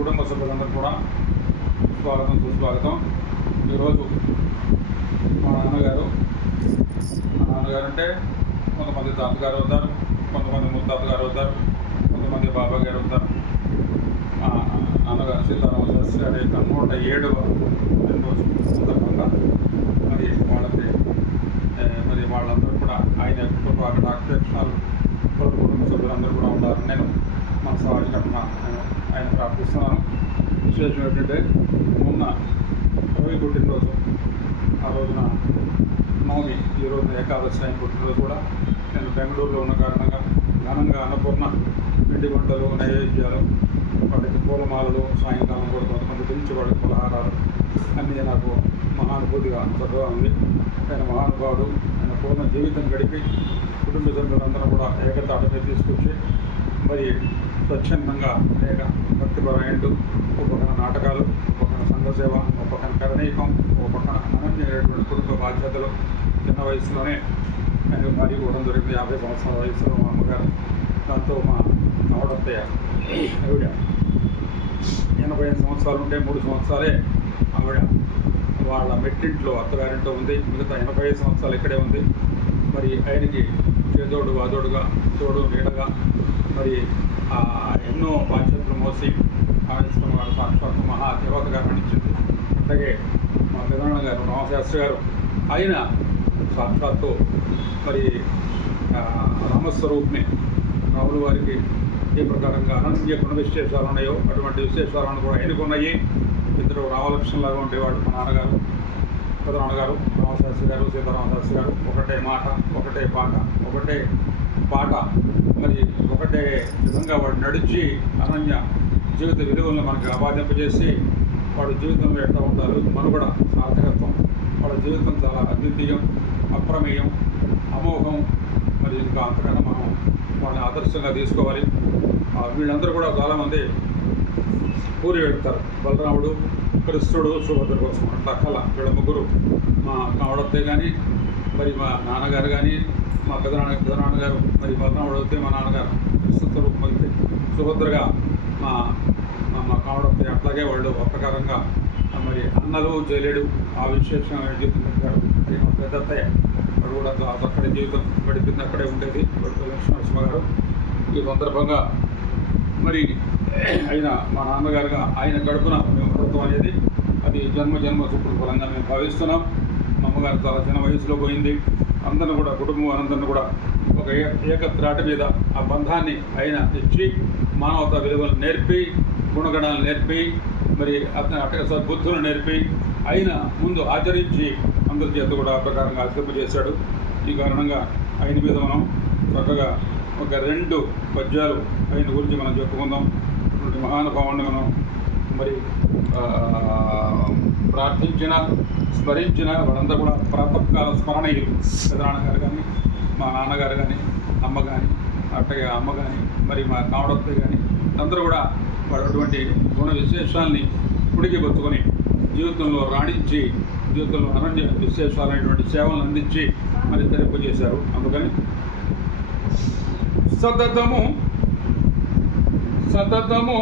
కుటుంబ సభ్యులందరూ కూడా స్వాగతం సుస్వాగతం. ఈరోజు మా నాన్నగారు మా నాన్నగారు అంటే కొంతమంది తాతగారు అవుతారు కొంతమంది ముత్తాత గారు అవుతారు కొంతమంది బాబా గారు అవుతారు నాన్నగారు సీతారామ శాస్త్రి గారి యొక్క నూట ఏడవ రోజు సందర్భంగా మరి వాళ్ళకి మరి వాళ్ళందరూ కూడా ఆయన కుటుంబ అక్కడ అక్షరాలు కుటుంబ సభ్యులందరూ కూడా ఉన్నారు. నేను మన సమాజం ఆయన ప్రార్థిస్తున్నాను విశేషం ఏంటంటే మొన్న రవి పుట్టినరోజు. ఆ రోజున నవమి ఈ రోజున ఏకాదశి ఆయన పుట్టినరోజు కూడా నేను బెంగళూరులో ఉన్న కారణంగా ఘనంగా అన్నపూర్ణ పిండి వంటలు నైవేద్యాలు వాటికి పూలమాలలు సాయంకాలం కూడా కొంతమంది పిలిచి వాడికి పలహారాలు అన్నీ నాకు మహానుభూతిగా చక్కగా ఉంది. ఆయన మహానుభావుడు. ఆయన పూర్ణ జీవితం గడిపి కుటుంబ సభ్యులందరూ కూడా ఏకతాటి మీద తీసుకొచ్చి మరి స్వచ్ఛందంగా అనేక భక్తిపరాయణుడు ఒక పక్కన నాటకాలు ఒక పక్కన సంఘసేవ ఒక పక్కన కరణీకం ఒక పక్కన అనన్యమైనటువంటి కుటుంబ బాధ్యతలు. చిన్న వయసులోనే ఆయన భార్య కూడా దొరికింది యాభై సంవత్సరాల వయసులో మా అమ్మగారు దాంతో మా ఆవిడత్తయ్య ఆవిడ ఎనభై ఐదు సంవత్సరాలు ఉంటే మూడు సంవత్సరాలే ఆవిడ వాళ్ళ మెట్టింట్లో అత్తగారింట్లో ఉంది. మిగతా ఎనభై ఐదు సంవత్సరాలు ఇక్కడే ఉంది. మరి ఆయనకి చేదోడు వాదోడుగా తోడు నీడగా మరి ఎన్నో బాధ్యతలు మోసి ఆడించుకున్న వాడు సాక్షాత్తు మహా దేవత నడిచింది అలాగే మా పెదనాన్న గారు రామశాస్త్రి గారు ఆయన సాక్షాత్తు మరి ఆ, రామస్వరూపమే రాముల వారికి ఏ ప్రకారంగా అనన్య గుణ విశేషాలు ఉన్నాయో అటువంటి విశేషాలను కూడా ఆయనకు ఉన్నాయి. ఇద్దరు రామలక్ష్మణలాగా ఉండేవాడు మా నాన్నగారు పెదనాన్నగారు రామశాస్త్రి గారు సీతారామశాస్త్రి గారు. ఒకటే మాట ఒకటే పాట ఒకటే పాట. మరి ఒకటే విధంగా వాడు నడిచి అనన్య జీవిత విలువలను మనకి ఆపాదింపజేసి వాడు జీవితంలో ఎట్లా ఉండాలి మనుగడ సార్థకత్వం. వాళ్ళ జీవితం చాలా అద్వితీయం అప్రమేయం అమోఘం మరి ఇంకా అంతకన్నా మనం వాళ్ళని ఆదర్శంగా తీసుకోవాలి. వీళ్ళందరూ కూడా చాలామంది పూరి వెళ్తారు. బలరాముడు కృష్ణుడు సుభద్ర కోసం. అట్లా కళ వీళ్ళ ముగ్గురు మా కావడతే కానీ మరి మా నాన్నగారు కానీ మా పెదనాన్న పెదనాన్నగారు మరి బలరాముడు అయితే మా నాన్నగారు ప్రస్తుత రూపం అయితే సుభద్రగా మా మా- మా అట్లాగే వాళ్ళు ఒక ప్రకారంగా మరి అన్నలు జలేడు ఆ విశేషమైన జీవితం గడిపారు అది మా పెద్దత్తయ్య వాడు కూడా అక్కడ జీవితం గడిపింది అక్కడే ఉండేది. వాడు గారు. ఈ సందర్భంగా మరి ఆయన మా నాన్నగారుగా ఆయన గడుపున మేము వ్రతం అనేది అది జన్మ జన్మ సుప్రబలంగా ఫలంగా మేము భావిస్తున్నాం. మా అమ్మగారు చాలా చిన్న వయసులో పోయింది. అందరిని కూడా కుటుంబం అందరిని కూడా ఒక ఏ- ఏకత్రాటి మీద ఆ బంధాన్ని ఆయన తెచ్చి మానవతా విలువలు నేర్పి గుణగణాలు నేర్పి మరి అతని అటక సద్బుద్ధులు నేర్పి ఆయన ముందు ఆచరించి అందరి చేత కూడా ఆ ప్రకారంగా ఆచరింపజేశాడు ఈ కారణంగా ఆయన మీద మనం చక్కగా ఒక రెండు పద్యాలు ఆయన గురించి మనం చెప్పుకుందాం. ఇటువంటి మహానుభావుని మనం మరి ప్రార్థించిన స్మరించిన వాళ్ళందరూ కూడా ప్రాతకాల స్మరణీయులు. పెదనాన్నగారు కానీ మా నాన్నగారు కానీ అమ్మ కానీ అట్టగా అమ్మ కానీ మరి మా కావడత్త కానీ అందరూ కూడా వాళ్ళ అటువంటి గుణ విశేషాల్ని పుడికి బతుకొని జీవితంలో రాణించి జీవితంలో అనన్య విశేషాలైనటువంటి సేవలను అందించి మరి చేశారు అందుకని సతతము సతతము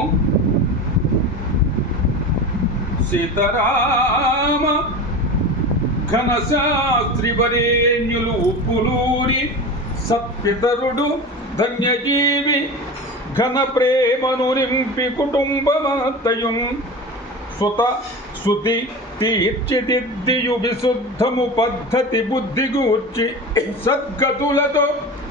సీతారామ ఘనశాస్త్రి వరేణ్యులు ఉప్పులూరి సత్పితరుడు ధన్యజీవి ఘన ప్రేమను నింపి కుటుంబమాతయుం సుత శృతి తీర్చిదిద్దియు విశుద్ధము పద్ధతి బుద్ధి గూర్చి సద్గతులతో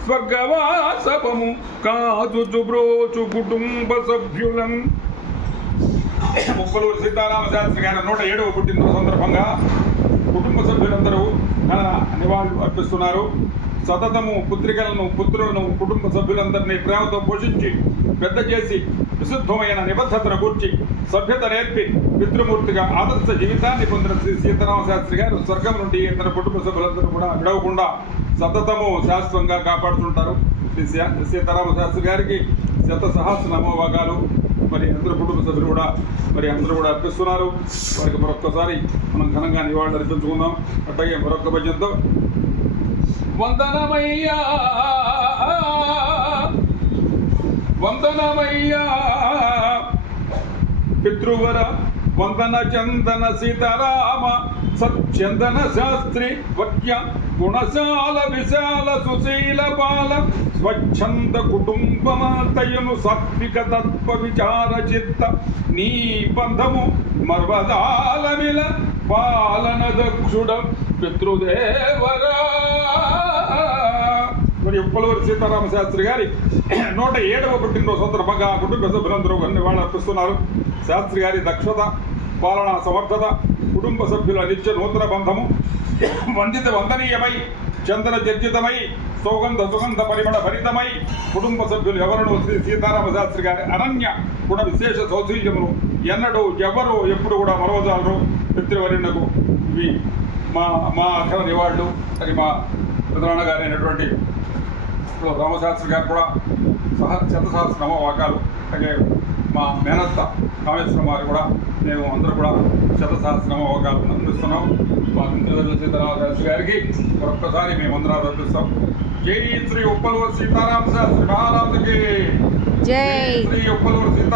స్వర్గవాసపము కాదు జుబ్రోచు కుటుంబ సభ్యులం. ముక్కలూరు సీతారామ శాస్త్రి గారి నూట ఏడవ పుట్టినరోజు సందర్భంగా కుటుంబ సభ్యులందరూ ఘన నివాళులు అర్పిస్తున్నారు. సతతము పుత్రికలను పుత్రులను కుటుంబ సభ్యులందరినీ ప్రేమతో పోషించి పెద్ద చేసి విశుద్ధమైన నిబద్ధతను కూర్చి సభ్యత నేర్పి పితృమూర్తిగా ఆదర్శ జీవితాన్ని పొందిన శ్రీ సీతారామ శాస్త్రి గారు స్వర్గం నుండి ఇతర కుటుంబ సభ్యులందరూ కూడా విడవకుండా సతతము శాశ్వతంగా కాపాడుతుంటారు. శ్రీ సీ- సీతారామ శాస్త్రి గారికి శత సహస్ర నమోభాగాలు మరి అందరూ కుటుంబ సభ్యులు కూడా మరి అందరూ కూడా అర్పిస్తున్నారు. వారికి మరొక్కసారి మనం ఘనంగా నివాళులు అర్పించుకుందాం. అట్లాగే మరొక పద్యంతో వందనమయ్యా! వందనమయ్యా! పితృవర వందన చందన సీతారామ సత్యందన శాస్త్రి వక్య గుణశాల విశాల సుశీల బాల స్వచ్ఛంద కుటుంబమాతయను సాత్విక తత్వ విచార చిత్త నీ బంధము మర్వదాలమిల పాలన దక్షుడ పితృదేవరా। మరి ఉప్పలూరి సీతారామ శాస్త్రి గారి నూట ఏడవ పుట్టినరోజు సందర్భంగా ఆ కుటుంబ సభ్యులందరూ అన్ని వాళ్ళు అర్పిస్తున్నారు శాస్త్రి గారి దక్షత పాలనా సమర్థత కుటుంబ సభ్యుల నిత్య నూతన బంధము వందిత వందనీయమై చందన చర్చితమై సౌగంధ సుగంధ పరిమళ భరితమై కుటుంబ సభ్యులు ఎవరను శ్రీ సీతారామ శాస్త్రి గారి అనన్య గుణ విశేష సౌశీల్యమును ఎన్నడూ ఎవరు ఎప్పుడు కూడా మరవజాలరు. పితృవర్యునకు ఇవి మా మా అక్కల నివాళులు. అది మా ప్రధాన గారి అయినటువంటి రామశాస్త్రి గారు కూడా సహ శతసహస్రమ వాకాలు. అలాగే మా మేనత్త కామేశ్వరం వారు కూడా మేము అందరూ కూడా శతసహస్రమ వాకాలు అందిస్తున్నాం. మా మిత్రుల సీతారామ శాస్త్రి గారికి మరొక్కసారి మేము అందరం అర్పిస్తాం. జై శ్రీ ఉప్పలూరు సీతారామ శాస్త్రి మహారాజుకి. జై. శ్రీ ఉప్పలూరు సీతారామ